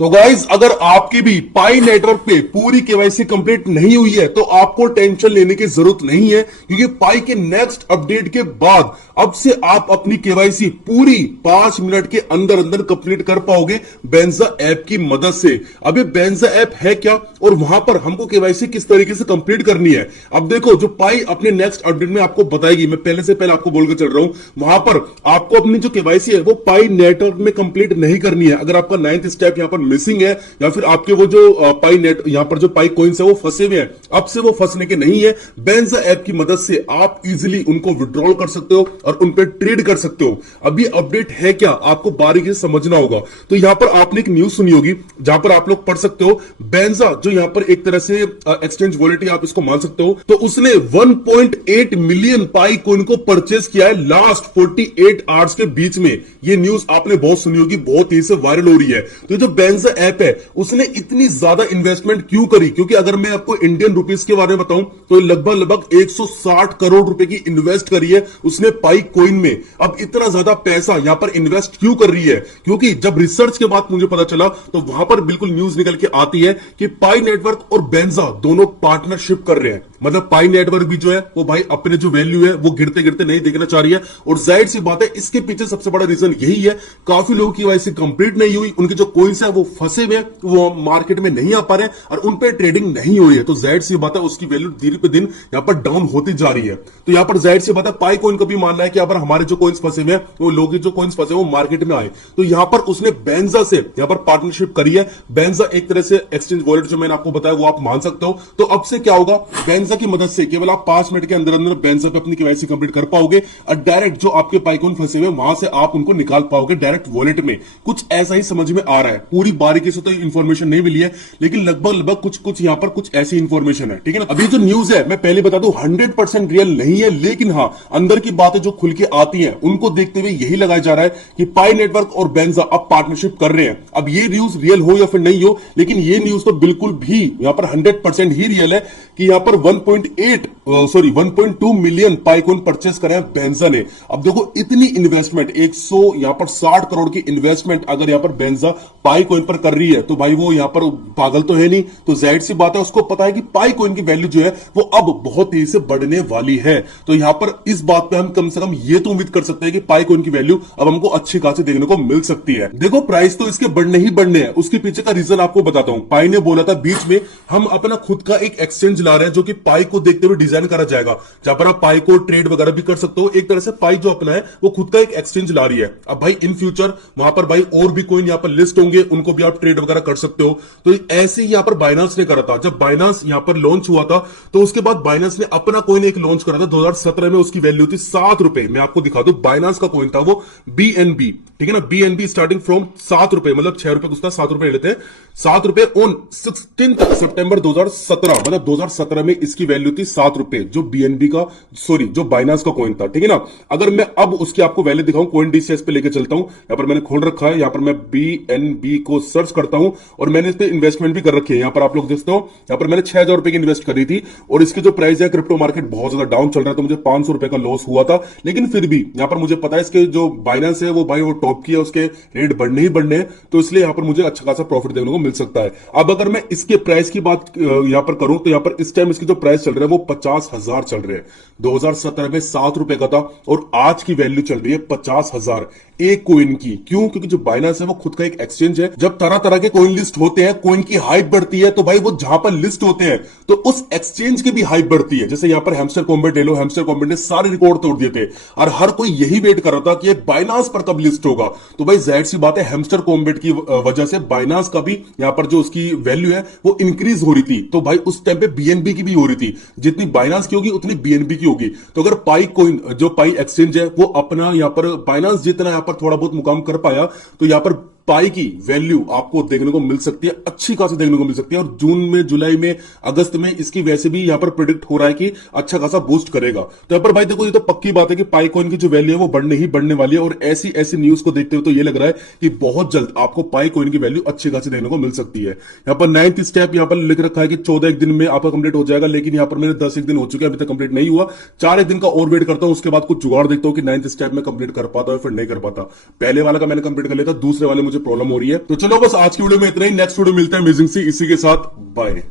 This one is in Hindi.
तो गाइज अगर आपकी भी पाई नेटवर्क पे पूरी केवाईसी कंप्लीट नहीं हुई है तो आपको टेंशन लेने की जरूरत नहीं है, क्योंकि पाई के नेक्स्ट अपडेट के बाद अब से आप अपनी केवाईसी पूरी 5 मिनट के अंदर अंदर कंप्लीट कर पाओगे बेंजा ऐप की मदद से। अभी बेंजा ऐप है क्या और वहां पर हमको केवाईसी किस तरीके से कंप्लीट करनी है, अब देखो जो पाई अपने नेक्स्ट अपडेट में आपको बताएगी। मैं पहले से पहले आपको बोलकर चल रहा हूं, वहां पर आपको अपनी जो केवाईसी है वो पाई नेटवर्क में कंप्लीट नहीं करनी है। अगर आपका 9th स्टेप यहां पर मिसिंग है या फिर आपके वो जो पाई नेट यहां पर जो पाई कॉइन्स है वो फंसे हुए हैं, अब से वो फंसने के नहीं है। बेंजा ऐप की मदद से आप इजीली उनको विड्रॉल कर सकते हो और उन पे ट्रेड कर सकते हो। अभी अपडेट है क्या आपको बारीकी से समझना होगा। तो यहां पर आपने एक न्यूज सुनी होगी जहां पर आप लोग पढ़ सकते हो, बेंजा जो यहां पर एक तरह से एक्सचेंज वॉलेट आप इसको मान सकते हो, तो उसने 1.8 मिलियन पाई कॉइन को परचेज किया है लास्ट 48 आवर्स के बीच में। ये न्यूज आपने बहुत सुनी होगी, बहुत तेजी से वायरल हो रही है। तो ये जो बेंजा ऐप है उसने इतनी ज्यादा इन्वेस्टमेंट क्यों करी, क्योंकि अगर मैं आपको इंडियन रुपीस के बारे में बताऊं तो लगभग 160 करोड़ रुपए की इन्वेस्ट करी है उसने पाई कॉइन में। अब इतना ज्यादा पैसा यहां पर इन्वेस्ट क्यों कर रही है, क्योंकि जब रिसर्च के बाद मुझे पता चला तो वहां पर बिल्कुल न्यूज निकल के आती है कि पाई नेटवर्क और बेंजा दोनों पार्टनरशिप कर रहे हैं। मतलब पाई नेटवर्क भी जो है वो भाई अपने जो वैल्यू है वो गिरते गिरते नहीं देखना चाह रही है। और जाहिर सी बात है इसके पीछे सबसे बड़ा रीजन यही है, काफी लोगों की वैसे कंप्लीट नहीं हुई, उनके जो कॉइन्स है वो फंसे हुए, वो मार्केट में नहीं आ पा रहे और उन पर ट्रेडिंग नहीं हो रही है। तो जाहिर सी बात है उसकी वैल्यू दिन पे दिन यहां पर डाउन होती जा रही है। तो यहां पर जाहिर सी बात है पाई कॉइन का भी मानना है कि अगर हमारे जो कॉइन्स फंसे हुए हैं वो लोग जो कॉइन्स फंसे वो मार्केट में आए। तो यहां पर उसने बेंजा से यहां पर पार्टनरशिप करी है। बेंजा एक तरह से एक्सचेंज वॉलेट जो मैंने आपको बताया वो आप मान सकते हो। तो अब से क्या होगा, बेंजा की मदद से केवल आप 5 मिनट के अंदर अंदर बेंजा पे अपनी केवाईसी कंप्लीट कर पाओगे और डायरेक्ट जो आपके पाई कॉइन फंसे हुए वहां से आप उनको निकाल पाओगे डायरेक्ट वॉलेट में। कुछ ऐसा ही समझ में आ रहा है, पूरी बारीकी से तो इंफॉर्मेशन नहीं मिली है लेकिन लगभग कुछ कुछ यहां पर कुछ ऐसी इंफॉर्मेशन है, ठीक है ना। अभी जो न्यूज है मैं पहले बता दूं 100% रियल नहीं है, लेकिन हाँ अंदर की बातें जो खुल के आती हैं उनको देखते हुए यही लगाया जा रहा है कि पाई नेटवर्क और बेंजा अब पार्टनरशिप कर रहे हैं। अब ये न्यूज रियल हो या फिर नहीं हो, लेकिन ये न्यूज तो बिल्कुल भी यहां पर 100% ही रियल है कि यहां पर 1.2 मिलियन पाई कॉइन परचेस करे हैं बेंजा ने। अब देखो इतनी इन्वेस्टमेंट 100 यहां पर 60 करोड़ की इन्वेस्टमेंट अगर यहां पर बेंजा पाई कॉइन पर कर रही है तो भाई वो यहां पर पागल तो है नहीं। तो जाहिर सी बात है उसको पता है कि पाई कॉइन की वैल्यू जो है वो अब बहुत तेजी से बढ़ने वाली है। तो यहां पर इस बात पे हम कम से कम ये तो उम्मीद कर सकते हैं कि पाई कॉइन की वैल्यू अब हमको अच्छी खासी देखने को मिल सकती है। देखो प्राइस तो इसके बढ़ने ही बढ़ने हैं, उसके पीछे का रीजन आपको बताता हूं। पाई ने बोला था बीच में हम अपना खुद का एक एक्सचेंज ला रहे हैं जो कि पाई को देखते हुए डिजाइन करा जाएगा, जहां पर आप पाई को ट्रेड वगैरह भी कर सकते हो। एक तरह से पाई जो अपना है वो खुद का एक एक्सचेंज ला रही है। अब भाई इन फ्यूचर वहां पर भाई और भी कोई यहां पर लिस्ट होंगे, उनको भी आप ट्रेड वगैरह कर सकते हो। तो ऐसे ही यहां पर बाइनांस ने करा था। जब बाइनांस यहां पर लॉन्च हुआ था तो उसके बाद बाइनांस ने अपना कोइन एक लॉन्च करा था 2017 में, उसकी वैल्यू थी 7 रुपए। मैं आपको दिखा दूं बाइनांस का कोइन था वो बीएनबी, ठीक है ना। बीएनबी स्टार्टिंग फ्रॉम 7 रुपए, मतलब 6 रुपए कुछ था, 7 रुपए लेते हैं, 7 रुपए ऑन 16 सितंबर 2017, मतलब 2017 में इसकी वैल्यू थी 7 रुपए, जो बीएनबी का जो बाइनांस का कोइन था, ठीक है ना। अगर मैं अब उसकी आपको वैल्यू दिखाऊं, कोइन डीसीएस पे लेके चलता हूं, यहां पर मैंने खोल रखा है, यहां पर मैं बीएनबी को सर्च करता हूं और मैंने इस पे इन्वेस्टमेंट भी कर रखी है। यहां पर आप लोग देखते हो, यहां पर मैंने 6,000 रुपए की इन्वेस्ट करी थी और इसकी जो प्राइस है क्रिप्टो मार्केट बहुत ज्यादा डाउन चल रहा है तो मुझे 500 रुपए का लॉस हुआ था। लेकिन फिर भी यहां पर मुझे पता है इसके जो बाइनांस है वो भाई वो टॉप की है, उसके रेट बढ़ने ही बढ़ने हैं, तो इसलिए यहां पर मुझे अच्छा खासा प्रॉफिट देखने को मिल सकता है। अब अगर मैं इसके प्राइस की बात यहां पर करूं तो यहां पर इस टाइम इसकी जो प्राइस चल रहा है वो 50,000 चल रहे हैं। 2017 में 7 रुपए का था और आज की वैल्यू चल रही है 50,000 एक कोइन की। क्यों? क्योंकि जो बाइनांस है वो खुद का एक एक्सचेंज है। जब तरह तरह के कोइन लिस्ट होते हैं, कोइन की हाइप बढ़ती है, तो भाई वो जहां पर लिस्ट होते हैं तो उस एक्सचेंज की भी हाइप बढ़ती है। जैसे यहां पर हैमस्टर कॉम्बैट ले लो, हैमस्टर कॉम्बैट ने सारे रिकॉर्ड तोड़ दिए थे और हर कोई यही वेट कर रहा था कि बाइनांस पर कब लिस्ट होगा। तो भाई जाहिर सी बात है हैमस्टर कॉम्बैट की वजह से बाइनांस का भी यहां पर जो उसकी वैल्यू है वो इंक्रीज हो रही थी। तो भाई उस टाइम पे बीएनबी की भी हो रही थी, जितनी बाइनांस की होगी उतनी बीएनबी की होगी। तो अगर पाई कोइन जो पाई एक्सचेंज है वो अपना यहां पर बाइनांस जितना यहां पर थोड़ा बहुत मुकाम कर पाया तो यहां पर पाई की वैल्यू आपको देखने को मिल सकती है, अच्छी खासी देखने को मिल सकती है। और जून में, जुलाई में, अगस्त में इसकी वैसे भी यहां पर प्रिडिक्ट हो रहा है कि अच्छा खासा बूस्ट करेगा। तो यहां पर भाई देखो ये तो पक्की बात है कि पाई कॉइन की जो वैल्यू है वो बढ़ने ही बढ़ने वाली है। और ऐसी ऐसी न्यूज को देखते हुए तो ये लग रहा है कि बहुत जल्द आपको पाई कॉइन की वैल्यू अच्छी खासी देखने को मिल सकती है। यहां पर 9th स्टेप यहां पर लिख रखा है कि 14 एक दिन में आपका कंप्लीट हो जाएगा, लेकिन यहां पर मेरे 10 एक दिन हो चुके हैं, अभी तक कंप्लीट नहीं हुआ। 4 एक दिन का और वेट करता हूं, उसके बाद कुछ जुगाड़ देखता हूं कि 9th स्टेप में कंप्लीट कर पाता है फिर नहीं कर पाता। पहले वाला का मैंने कंप्लीट कर लिया था, दूसरे वाले मुझे मुझे प्रॉब्लम हो रही है। तो चलो बस आज की वीडियो में इतना ही, नेक्स्ट वीडियो मिलते हैं अमेजिंग सी, इसी के साथ बाय।